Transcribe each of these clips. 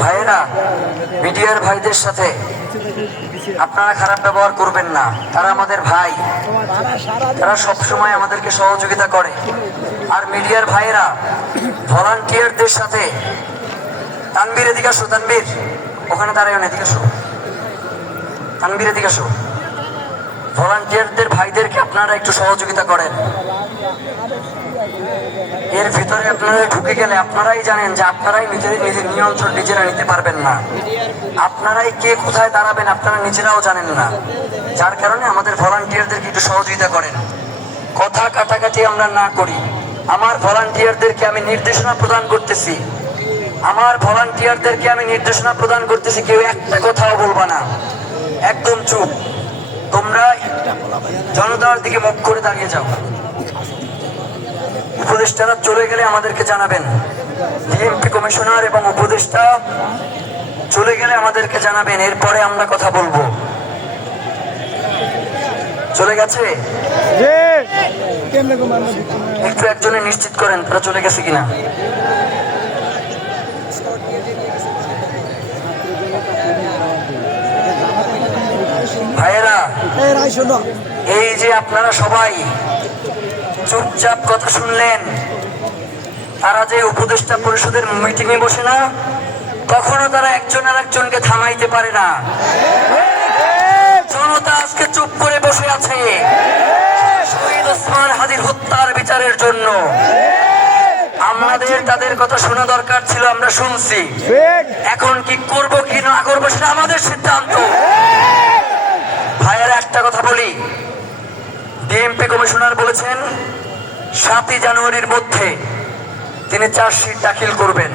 ভাইয়েরা মিডিয়ার ভাইদের সাথে আপনারা খারাপ ব্যবহার করবেন না। তারা আমাদের ভাই। তারা সবসময় আমাদেরকে সহযোগিতা করে। আর মিডিয়ার ভাইয়েরা, ভলান্টিয়ারদের সাথে তানবীর এদিকে আসো তানবীর ওখানে দাঁড়ায় এদিকে আসো। তানবীর এদিকে আসো। ভলান্টিয়ারদের ভাইদেরকে আপনারা একটু সহযোগিতা করেন। এর ভিতরে আপনারা ঢুকে গেলে আপনারাই জানেন যে আপনারাই নিজেদের নিজের নিয়ন্ত্রণ নিজেরা নিতে পারবেন না। আপনারাই কে কোথায় দাঁড়াবেন আপনারা নিজেরাও জানেন না। যার কারণে আমাদের ভলান্টিয়ারদেরকে একটু সহযোগিতা করেন। কথা কাটাকাটি আমরা না করি। আমার ভলান্টিয়ারদেরকে আমি নির্দেশনা প্রদান করতেছি। আমার ভলান্টিয়ারদেরকে আমি নির্দেশনা প্রদান করতেছি, কেউ একটা কথাও বলবা না। একদম চুপ। তোমরা জনতার দিকে মুখ করে দাঁড়িয়ে যাও। উপদেষ্টারা চলে গেলে আমাদেরকে জানাবেন। ডিএমপি কমিশনার এবং উপদেষ্টা চলে গেলে আমাদেরকে জানাবেন এরপরে আমরা কথা বলব। চলে গেছে? একটু একজনে নিশ্চিত করেন তারা চলে গেছে কিনা। ভাইয়েরা এই যে আপনারা সবাই চুপচাপ কথা শুনলেন। তারা যে উপদেষ্টা পরিষদের মিটিং এ বসে না তখনও তারা একজন আর একজনকে থামাইতে পারে না। জনতা আজকে চুপ করে বসে আছে। শহীদ ওসমান হাদির হত্যার বিচারের জন্য। আমাদের তাদের কথা শোনা দরকার ছিল, আমরা শুনছি। এখন কি করব, কি না করব, সেটা আমাদের সিদ্ধান্ত। ভাইয়ের, একটা কথা বলি। ডিএমপি কমিশনার বলেছেন, সাতই জানুয়ারির মধ্যে তিনি চার্জশিট দাখিল করবেন।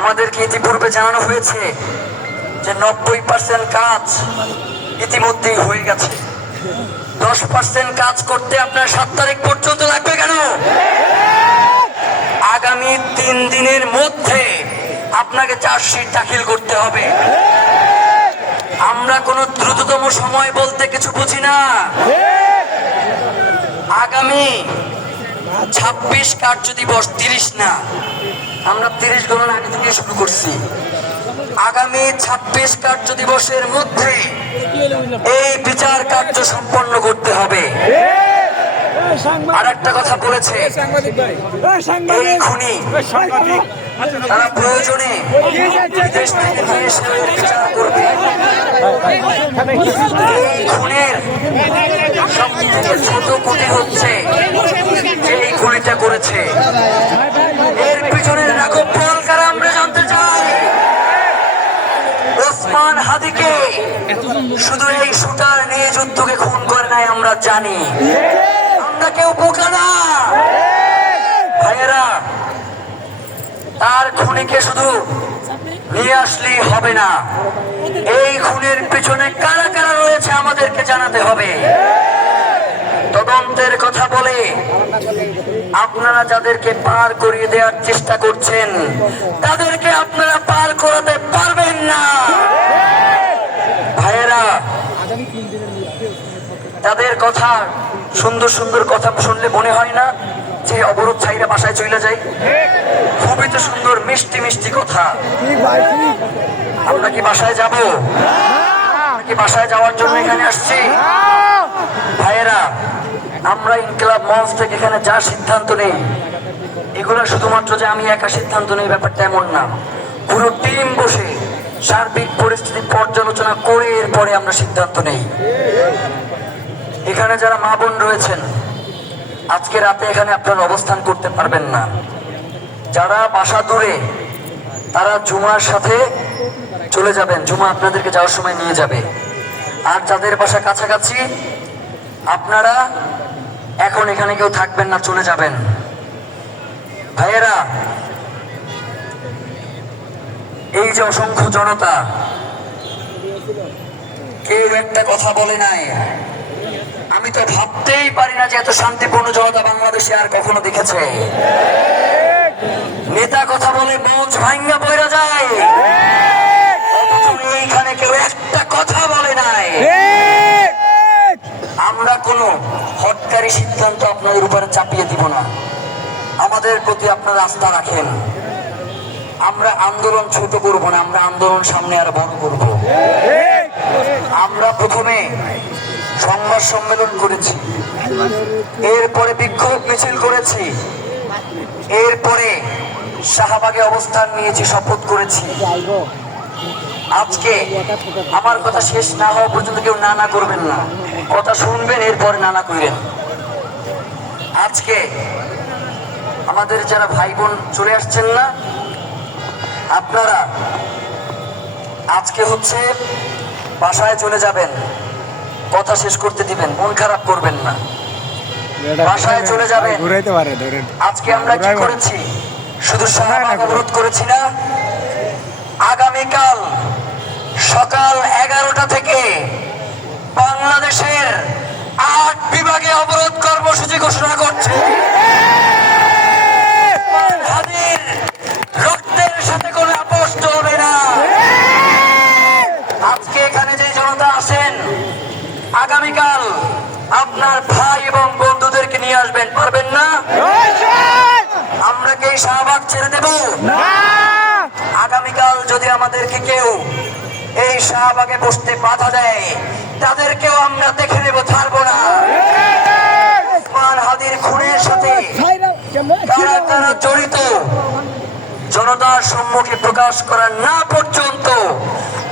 আমাদেরকে ইতিপূর্বে জানানো হয়েছে যে নব্বই পার্সেন্ট কাজ ইতিমধ্যেই হয়ে গেছে। দশ পার্সেন্ট কাজ করতে আপনার সাত তারিখ পর্যন্ত লাগবে কেন? আগামী তিন দিনের মধ্যে আপনাকে চার্জশিট দাখিল করতে হবে। আমরা কোনো দ্রুততম সময় বলতে কিছু বুঝি না। আগামী ছাব্বিশ কার্য দিবস তিরিশ না, আমরা তিরিশ গণনা আগে থেকে শুরু করছি। আগামী ছাব্বিশ কার্য দিবসের মধ্যে এই বিচার কার্য সম্পন্ন করতে হবে। আর একটা কথা বলেছে। এই খুনি তারা প্রয়োজনে বিদেশ থেকে নিয়ে এসে এর বিচার করবে। এই খুনের সব থেকে ছোট খুনি হচ্ছে যে এই খুনিটা করেছে। এর রাঘব কারা আমরা জানতে চাই। ওসমান হাদিকে। শুধু এই শুটার নিয়ে যুদ্ধকে খুন করে নাই আমরা জানি। আমরা কেউ বোকা না। ভাইয়েরা, তার খুনিকে শুধু নিয়ে আসলেই হবে না। এই খুনের পিছনে কারা কারা রয়েছে আমাদেরকে জানাতে হবে। তদন্তের কথা বলে আপনারা যাদেরকে পার করিয়ে দেওয়ার চেষ্টা করছেন, তাদেরকে আপনারা পার করাতে পারবেন না। ভাইয়েরা, তাদের কথা সুন্দর সুন্দর কথা শুনলে মনে হয় না যে অবরোধ ছাইরা বাসায় চলে যায় খুবই তো সুন্দর মিষ্টি মিষ্টি কথা। আমরা কি বাসায় যাব? আমরা কি বাসায় যাওয়ার জন্য এখানে আসছি? ভাইয়েরা আমরা ইনকিলাব মঞ্চ থেকে এখানে যা সিদ্ধান্ত নেই এগুলো শুধুমাত্র যে আমি একা সিদ্ধান্ত নেই ব্যাপারটা এমন না। পুরো টিম বসে সার্বিক পরিস্থিতি পর্যালোচনা করে এরপরে আমরা সিদ্ধান্ত নেই। এখানে যারা মা বোন রয়েছেন, আজকে রাতে এখানে আপনারা অবস্থান করতে পারবেন না। যারা বাসা দূরে, তারা জুমার সাথে চলে যাবেন। জুমা আপনাদেরকে যাওয়ার সময় নিয়ে যাবে। আর যাদের বাসা কাছাকাছি, আপনারা এখন এখানে কেউ থাকবেন না, চলে যাবেন। ভাইয়েরা, এই যে অসংখ্য জনতা, কেউ একটা কথা বলে নাই। আমি তো ভাবতেই পারি না যে এত শান্তিপূর্ণ জনতা বাংলাদেশে আর কখনো দেখেছে। নেতা কথা বলে মঞ্চ ভাঙ্গা বইরা যায়। এইখানে কেউ একটা কথা বলে নাই। আমরা কোনো হটকারী সিদ্ধান্ত আপনাদের উপরে চাপিয়ে দিব না। আমাদের প্রতি আপনারা আস্থা রাখেন। আমরা আন্দোলন ছোট করব না, আমরা আন্দোলন সামনে আর বড় করব। আমরা প্রথমে সংবাদ সম্মেলন করেছি। এরপরে বিক্ষোভ মিছিল করেছি। এরপরে শাহবাগে অবস্থান নিয়েছি, শপথ করেছি। আজকে আমার কথা শেষ না হওয়া পর্যন্ত কেউ না না করবেন না। কথা শুনবেন, এরপরে না না কইরেন। আজকে আমাদের যারা ভাই বোন চলে আসছেন না, আপনারা আজকে হচ্ছে বাসায় চলে যাবেন। কথা শেষ করতে দিবেন মন খারাপ করবেন না। বাসায় চলে যাবেন। ঘুরাইতে পারে ধরেন। আজকে আমরা কি করেছি? শুধু শাহবাগ অবরোধ করেছি না। আগামীকাল সকাল এগারোটা থেকে বাংলাদেশের আট বিভাগে অবরোধ কর্মসূচি ঘোষণা করছে। রক্তের সাথে ছেড়ে দেব। আগামীকাল যদি আমাদেরকে কেউ এই শাহবাগে বসতে বাধা দেয় তাদেরকেও আমরা দেখে নেব ছাড়বো না। হাদির খুনের সাথে কারা কারা জড়িত। জনতার সম্মুখে প্রকাশ করা না পর্যন্ত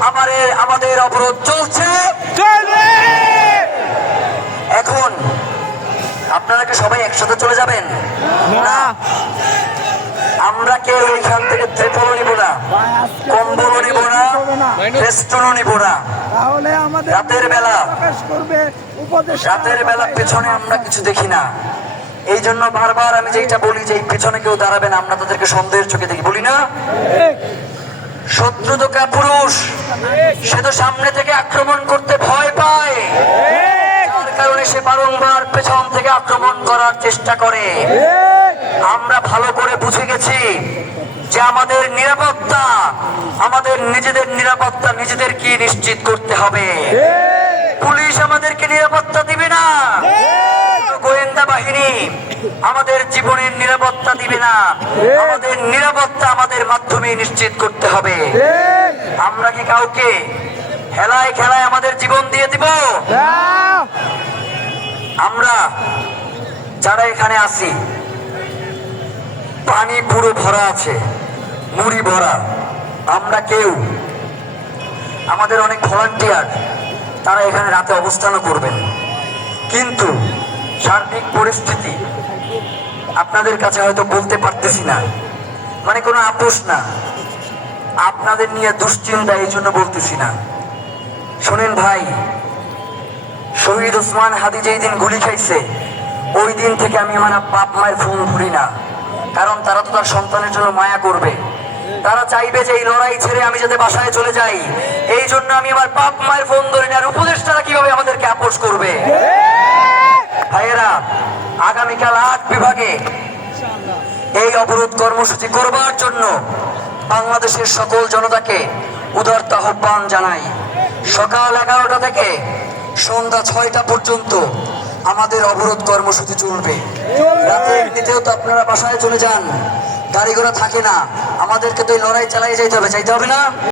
আমাদের আমাদের অবরোধ চলছে। ফেস্টুনও নিব না। তাহলে আমাদের রাতের বেলা। প্রকাশ করবে উপদেশ রাতের বেলা পেছনে আমরা কিছু দেখি না। এই জন্য বারবার আমি যেটা বলি যে পেছনে কেউ দাঁড়াবে না আমরা তাদেরকে সন্দেহের চোখে দেখি। বলি না? শত্রু তো পুরুষ সে তো সামনে থেকে আক্রমণ করতে ভয় পায়। তার কারণে সে বারংবার পেছন থেকে আক্রমণ করার চেষ্টা করে। আমরা ভালো করে বুঝে গেছি। যে আমাদের নিরাপত্তা আমাদের নিজেদের নিরাপত্তা নিজেদের কি নিশ্চিত করতে হবে। পুলিশ আমাদেরকে নিরাপত্তা দিবে না। গোয়েন্দা বাহিনী আমাদের জীবনের নিরাপত্তা দিবে না। আমাদের নিরাপত্তা আমাদের মাধ্যমে নিশ্চিত করতে হবে। আমরা কি কাউকে খেলায় খেলায় আমাদের জীবন দিয়ে দিব? আমরা যারা এখানে আছি পানি পুরো ভরা আছে। মুড়ি ভরা। আমরা কেউ। আমাদের অনেক ভলান্টিয়ার, তারা এখানে রাতে অবস্থানও করবেন। কিন্তু সার্বিক পরিস্থিতি আপনাদের কাছে হয়তো বলতে পারতেছি না। মানে কোনো আপোষ না। আপনাদের নিয়ে দুশ্চিন্তা এই জন্য বলতেছি না। শোনেন ভাই, শহীদ ওসমান হাদি যেই দিন গুলি খাইছে, ওই দিন থেকে আমি আমার বাপ মায়ের ফোন ধরি না। কারণ তারা তো তার সন্তানের জন্য মায়া করবে। তারা চাইবে যে এই লড়াই ছেড়ে আমি যাতে বাসায় চলে যাই। এই জন্য আমি আমার বাপ মায়ের ফোন ধরি না আর উপদেষ্টারা কীভাবে আমাদেরকে আপোষ করবে? ভাইয়েরা, আগামীকাল আট বিভাগে এই অবরোধ কর্মসূচি করবার জন্য বাংলাদেশের সকল জনতাকে উদারত আহ্বান জানাই। সকাল এগারোটা থেকে সন্ধ্যা ছয়টা পর্যন্ত আমাদের অবরোধ কর্মসূচি চলবে। রাতে তো আপনারা বাসায় চলে যান। গাড়ি ঘোড়া থাকে না। আমাদেরকে তো এই লড়াই চালাই যাইতে হবে, চাইতে হবে না?